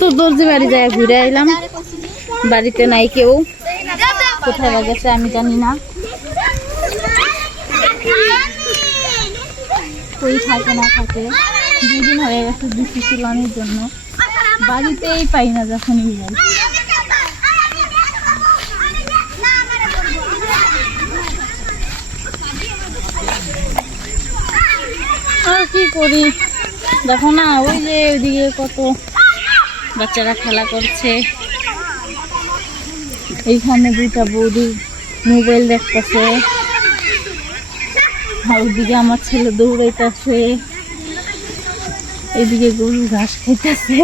তো দর্জি বাড়ি যায় ঘুরে আইলাম, বাড়িতে নাই কেউ, কোথায় গেছে আমি জানি না, কই থাকে না থাকে। 2 দিন হয়ে গেছে দিচ্ছি সিলানির জন্য, বাড়িতেই পাই না যখনই যাই। আর কি করি দেখো না, ওই যে ওইদিকে কত বাচ্চারা খেলা করছে, এইখানে 2টা বৌদি মোবাইল দেখতেছে, আর ওইদিকে আমার ছেলে দৌড়াইতেছে, এইদিকে গরু ঘাস খাইতেছে,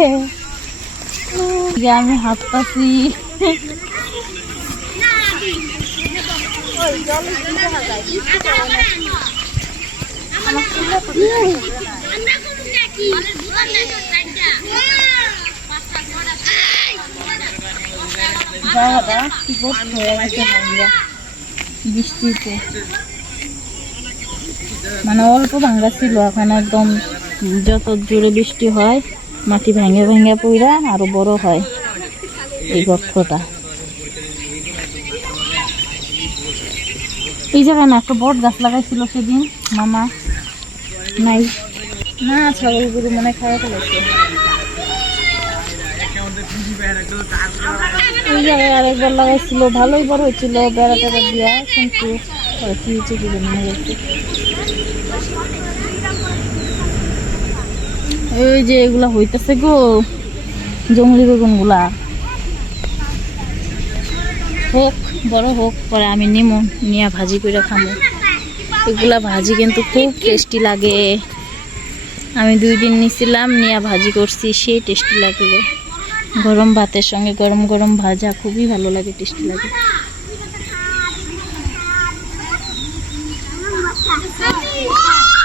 আমি হাঁটতাছি। বৃষ্টিতে মানে অল্প ভাঙ্গা ছিল, এখন একদম যত জোরে বৃষ্টি হয় মাটি ভেঙে ভেঙে পইরা আরো বড় হয় এই গর্তটা। এই জায়গায় না একটা বট গাছ লাগাইছিল সেদিন মামা, নাই না, ছাগল গরু মনে খাওয়া ফেলেছে। এই জায়গায় আরেকবার লাগাইছিল, ভালোই বড় হয়েছিল বেড়া টেড়া দিয়া, কিন্তু কি হয়েছে কি জানি না। এই যে এগুলা হইতেছে গো জঙ্গলি বেগুন গুলা, হোক বড় হোক, পরে আমি নিমো, নিয়ে ভাজি করে খামো। এগুলা ভাজি কিন্তু খুব টেস্টি লাগে, আমি 2 দিন নিছিলাম, নিয়ে ভাজি করছি, সেই টেস্টি লাগে। গরম ভাতের সঙ্গে গরম গরম ভাজা খুবই ভালো লাগে, টেস্টি লাগে।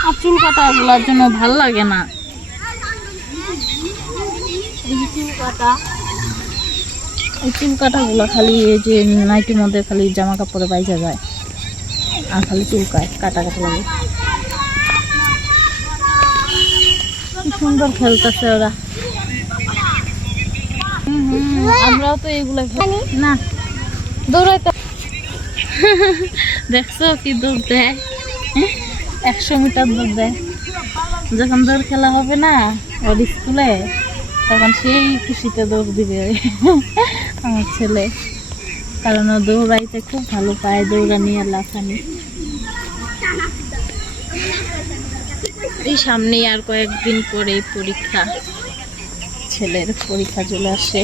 আর চুল কাটা এগুলার জন্য ভাল লাগে না, এই চুল কাটা গুলা খালি এই যে নাইটির মধ্যে খালি জামা কাপড়ে বাইজা যায়, আর খালি চুলকায়, কাটা কাটা লাগে। কি সুন্দর খেলতেছে ওরা, আমরাও তো এইগুলা খেলি না, দৌড়াইতে দেখছো কি দৌড় দেয়, 100 মিটার দৌড় দেয়। যখন দৌড় খেলা হবে না ওর স্কুলে, তখন সেই খুশিতে দৌড় দিবে আমার ছেলে, কারণ ও দৌড়াইতে খুব ভালো পায়, দৌড়ানি আর লাফানি। এই সামনে আর কয়েকদিন পরে পরীক্ষা, ছেলের পরীক্ষা চলে আসে।